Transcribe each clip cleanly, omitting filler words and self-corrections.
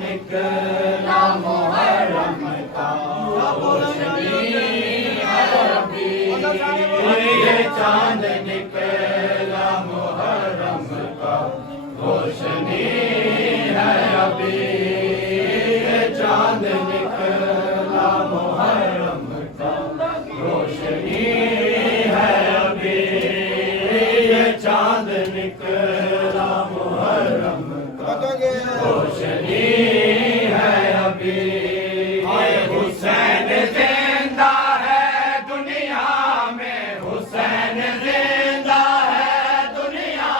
نکلا محرم کا روشنی ہے ابھی یہ چاند نکلا محرم کا روشنی ہے ابھی یہ چاند نکلا محرم کا روشنی ہے ابھی یہ چاند نکلا محرم کا روشنی ہے ابھی حسین زندہ ہے دنیا میں حسین زندہ ہے دنیا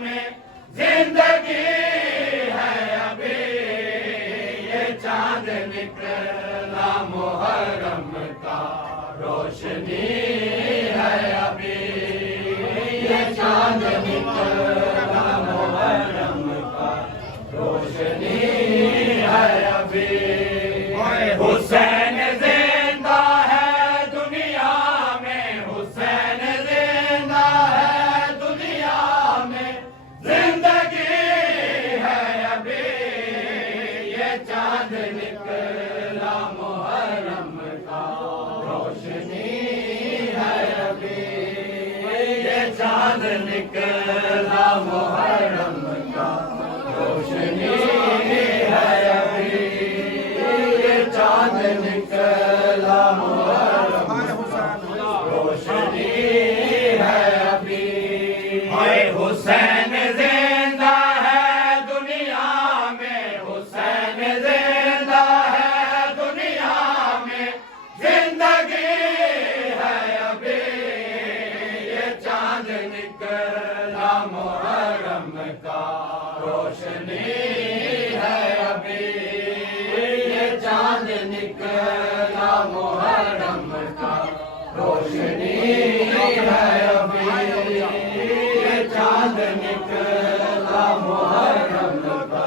میں زندگی ہے ابھی یہ چاند نکلا محرم کا روشنی ہے ابھی یہ چاند نکلا محرم کا روشنی ہے ابھی حسین زندہ ہے دنیا میں حسین زندہ ہے دنیا میں زندگی ہے ابھی یہ چاند نکلا محرم کا روشنی ہے ابھی یہ چاند نکلا محرم کا روشنی ہے ابھی یہ چاند نکلا محرم کا روشنی ہے ابھی حسین زندہ ہے دنیا میں حسین زندہ ہے دنیا میں زندگی ہے ابھی یہ چاند نکلا محرم کا روشنی ہے ابھی یہ چاند نکلا محرم کا روشنی ہے ابھی یہ چاند نکلا محرم کا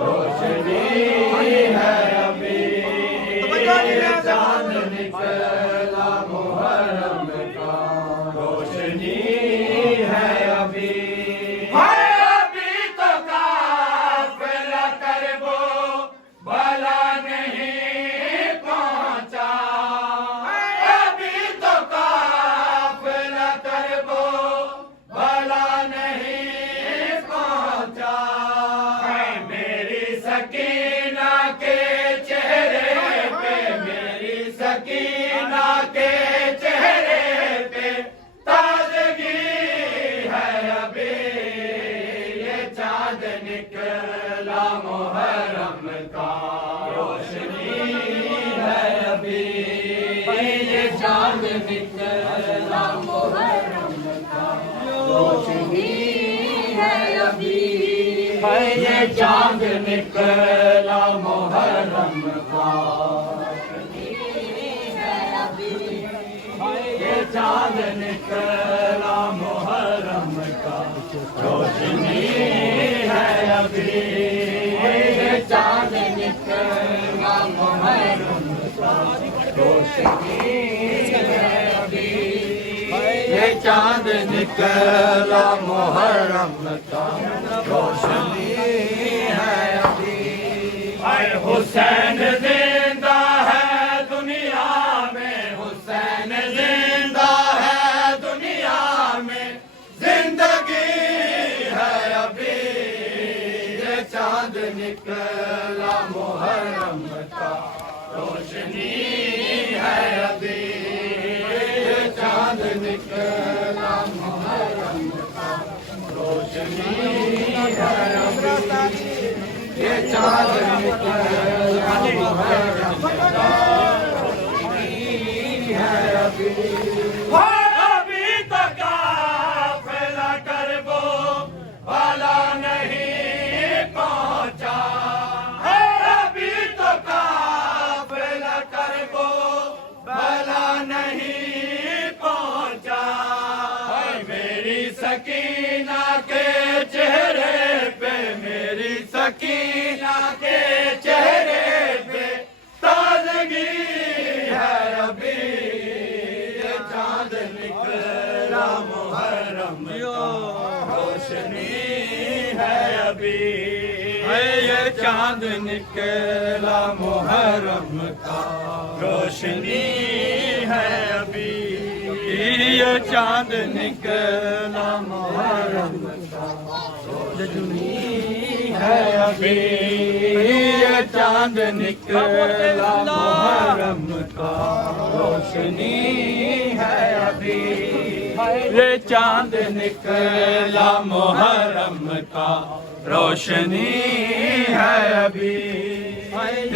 روشنی ہے ابھی یہ چاند نکلا محرم کا روشنی ہے ابھی سکینہ کے چہرے پہ تازگی ہے ابھی یہ چاند نکلا محرم کا روشنی ہے ابھی یہ چاند نکلا محرم کا روشنی ہے ابھی یہ چاند نکلا محرم کا یہ چاند نکلا محرم کا روشنی ہے ابھی یہ چاند نکلا محرم کا روشنی ہے ابھی یہ چاند نکلا محرم کا روشنی ہے ابھی حسین زندہ ہے دنیا میں حسین زندہ ہے دنیا میں زندگی ہے ابھی یہ چاند نکلا محرم کا روشنی ہے ابھی یہ چاند نکلا محرم کا روشنی ہے ابھی یہ چاند نکلا محرم کا روشنی ہے ابھی ابھی تک قافلہ کربو والا نہیں پہنچا ابھی تو قافلہ کربو والا نہیں پہنچا میری سکینہ کے چہرے پہ میری سکینہ کے چہرے پہ تازگی ہے ابھی یہ چاند نکلا محرم کا روشنی ہے ابھی یہ चांद निकला मुहर्रम का, रोशनी है अभी। ये चांद निकला मुहर्रम का, रोशनी है अभी। ये चांद निकला मुहर्रम का, रोशनी है अभी। ये चांद निकला मुहर्रम का, रोशनी है अभी।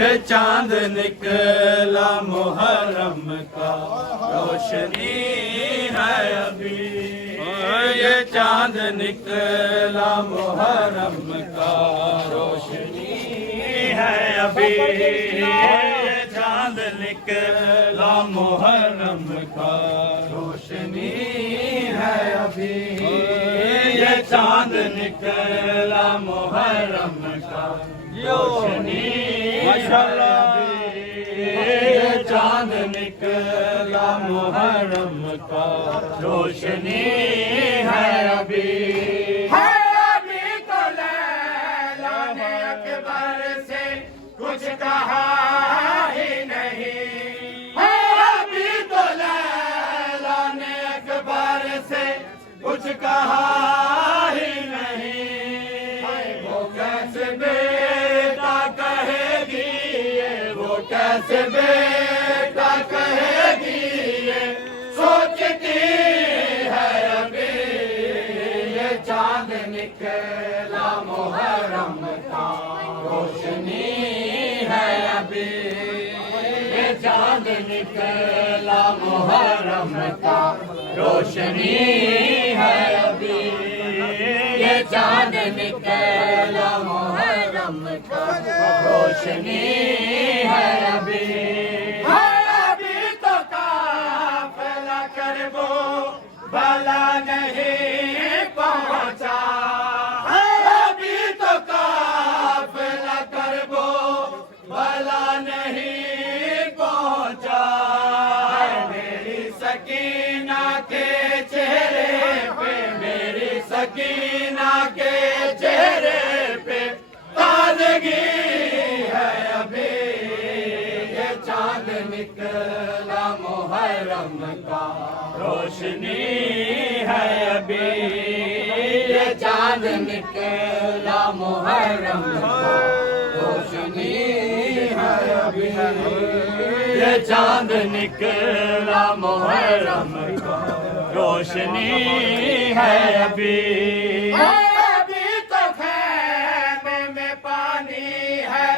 ये चांद निकला मुहर्रम का, रोशनी है अभी। ये चांद निकला मुहर्रम का, रोशनी है अभी। ये चांद निकला मुहर्रम का, रोशनी है अभी। ये चांद निकला मुहर्रम का, रोशनी माशाअल्लाह। ये चांद निकला मुहर्रम का, रोशनी है अभी। अभी तो लैला ने अकबर से कुछ कहा ही नहीं। अभी तो लैला ने अकबर से कुछ कहा ही नहीं। वो कैसे बेटा कहेगी ये, वो कैसे बेटा कहेगी ये, सोचती है अभी। ये चांद निकला मुहर्रम का, रोशनी है अभी। ये चांद निकला मुहर्रम का, रोशनी है अभी। ये चांद निकला मुहर्रम का, रोशनी है अभी। अभी तो काफिला करबो भला नहीं पहुंचा। अभी तो काफिला करबो भला नहीं पहुंचा। मेरी सकीना के चेहरे पे, मेरी सकीना के चेहरे पे ताजगी है अभी। ये चांद निकला मुहर्रम का, रोशनी है अभी। ये चांद निकला मुहर्रम का, रोशनी है अभी। ये चांद निकला मुहर्रम का, रोशनी है अभी। अभी तो खैमे में पानी है,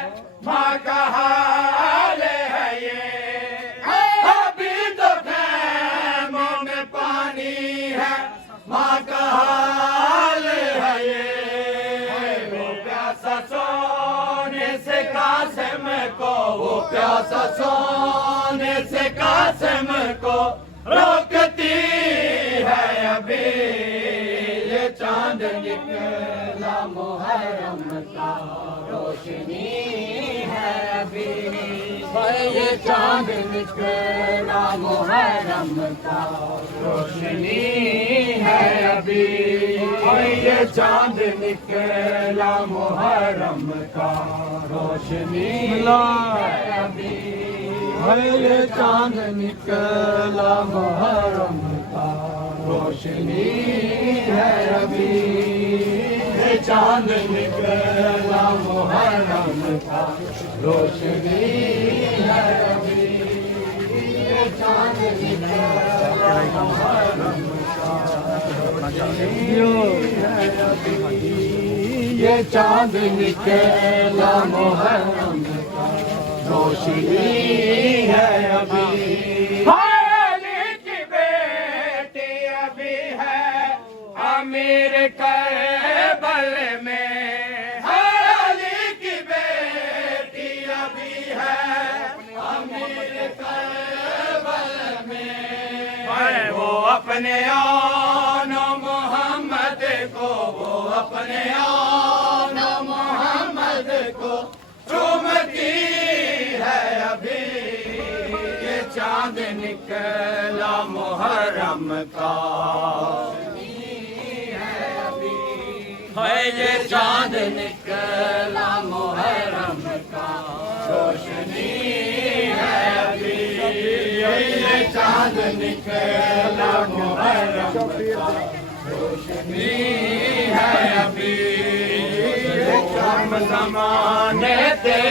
माँ का हाल है ये। अभी तो खैमे में पानी है, माँ का हाल है ये। वो प्यासा सोने से कासिम को, वो प्यासा सोने से कासिम को रोकती है अभी। ये चांद निकला मुहर्रम का, रोशनी है अभी। ये चांद निकला मुहर्रम का, रोशनी है अभी। ये चांद निकला मुहर्रम का, रोशनी है अभी। ये चांद निकला मुहर्रम का, रोशनी है अभी। ये चांद निकला मुहर्रम का, रोशनी है अभी। ये चांद निकला मुहर्रम का, ये चांद निकला मुहर्रम का, रोशनी है अभी। अली की बेटी अभी है अमीर करबल में। अली की बेटी अभी है अमीर करबल में। वो अपने आनो मोहम्मद को, वो अपने आनो मोहम्मद को चूमती है अभी। ये चांद निकला मुहर्रम का, है अभी। یہ چاند نکلا محرم کا روشنی ہے ابھی یہ چاند نکلا محرم کا روشنی ہے ابھی کم زمانے